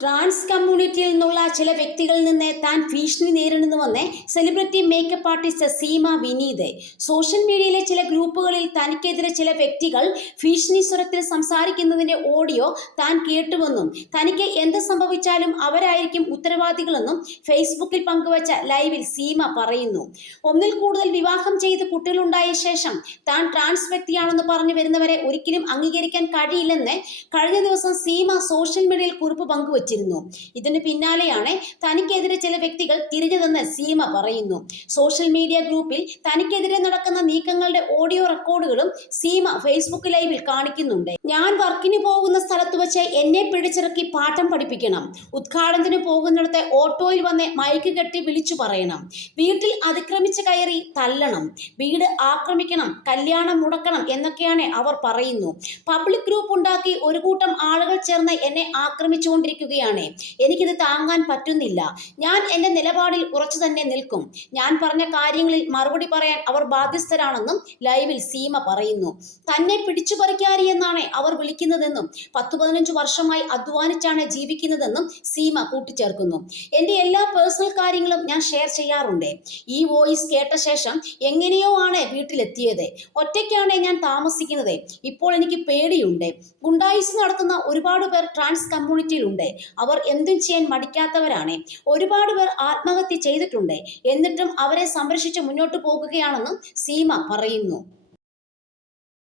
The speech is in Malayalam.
ട്രാൻസ് കമ്മ്യൂണിറ്റിയിൽ നിന്നുള്ള ചില വ്യക്തികളിൽ നിന്ന് താൻ ഭീഷണി നേരിടുന്നുവെന്ന് celebrity makeup artist Seema Vineeth. Social മീഡിയയിലെ ചില ഗ്രൂപ്പുകളിൽ തനിക്കെതിരെ ചില വ്യക്തികൾ ഭീഷണി സ്വരത്തിൽ സംസാരിക്കുന്നതിന്റെ ഓഡിയോ താൻ കേട്ടുവെന്നും തനിക്ക് എന്ത് സംഭവിച്ചാലും അവരായിരിക്കും ഉത്തരവാദികളെന്നും ഫേസ്ബുക്കിൽ പങ്കുവച്ച ലൈവിൽ സീമ പറയുന്നു. ഒന്നിൽ കൂടുതൽ വിവാഹം ചെയ്ത് കുട്ടികളുണ്ടായ ശേഷം താൻ ട്രാൻസ് വ്യക്തിയാണെന്ന് പറഞ്ഞു വരുന്നവരെ ഒരിക്കലും അംഗീകരിക്കാൻ കഴിയില്ലെന്ന് കഴിഞ്ഞ ദിവസം സീമ സോഷ്യൽ മീഡിയയിൽ കുറിപ്പ് പങ്കുവച്ചിരുന്നു ഇതിന് പിന്നാലെയാണ് തനിക്കെതിരെ ചില വ്യക്തികൾ തിരിഞ്ഞതെന്ന് സീമ പറയുന്നു. സോഷ്യൽ മീഡിയ ഗ്രൂപ്പിൽ തനിക്കെതിരെ നടക്കുന്ന നീക്കങ്ങളുടെ ഓഡിയോ റെക്കോർഡുകളും സീമ ഫേസ്ബുക്ക് ലൈവിൽ കാണിക്കുന്നുണ്ട്. ഞാൻ വർക്കിന് പോകുന്ന സ്ഥലത്ത് വെച്ച് എന്നെ പിടിച്ചിറക്കി പാഠം പഠിപ്പിക്കണം. ഉദ്ഘാടനത്തിന് പോകുന്നിടത്ത് ഓട്ടോയിൽ വന്ന് മൈക്ക് കെട്ടി വിളിച്ചു പറയണം. വീട്ടിൽ അതിക്രമിച്ച് കയറി തല്ലണം. വീട് ആക്രമിക്കണം കല്യാണം മുടക്കണം എന്നൊക്കെയാണ് അവർ പറയുന്നു. പബ്ലിക് ഗ്രൂപ്പ് ഉണ്ടാക്കി ഒരു കൂട്ടം ആളുകൾ ചേർന്ന് എന്നെ ആക്രമിച്ചുകൊണ്ടിരിക്കുകയാണ്. എനിക്കിത് താങ്ങാൻ പറ്റുന്നില്ല. ഞാൻ എന്റെ നിലപാടിൽ ഉറച്ചു തന്നെ നിൽക്കും. ഞാൻ പറഞ്ഞ കാര്യങ്ങളിൽ മറുപടി പറയാൻ അവർ ബാധ്യസ്ഥരാണെന്നും ലൈവിൽ സീമ പറയുന്നു. തന്നെ പിടിച്ചു പറിക്കാരി എന്നാണ് അവർ വിളിക്കുന്നതെന്നും പത്തു പതിനഞ്ച് വർഷമായി അധ്വാനിച്ചാണ് ജീവിക്കുന്നതെന്നും സീമ കൂട്ടിച്ചേർക്കുന്നു. എന്റെ എല്ലാ പേഴ്സണൽ കാര്യങ്ങളും ഞാൻ ഷെയർ ചെയ്യാറുണ്ട്. ഈ വോയിസ് കേട്ട ശേഷം എങ്ങനെയോ ആണ് വീട്ടിലെത്തിയത്. ഒറ്റയ്ക്കാണ് ഞാൻ താമസിക്കുന്നത്. ഇപ്പോൾ എനിക്ക് പേടിയുണ്ട്. ഗുണ്ടായിസ് നടത്തുന്ന ഒരുപാട് പേർ ട്രാൻസ് കമ്മ്യൂണിറ്റിയിലുണ്ട്. അവർ എന്തും ചെയ്യാൻ മടിക്കാത്തവരാണ്. ഒരുപാട് പേർ ആത്മഹത്യ ചെയ്തിട്ടുണ്ട്. എന്നിട്ടും അവരെ സംരക്ഷിച്ച് മുന്നോട്ട് പോകുകയാണെന്നും സീമ പറയുന്നു.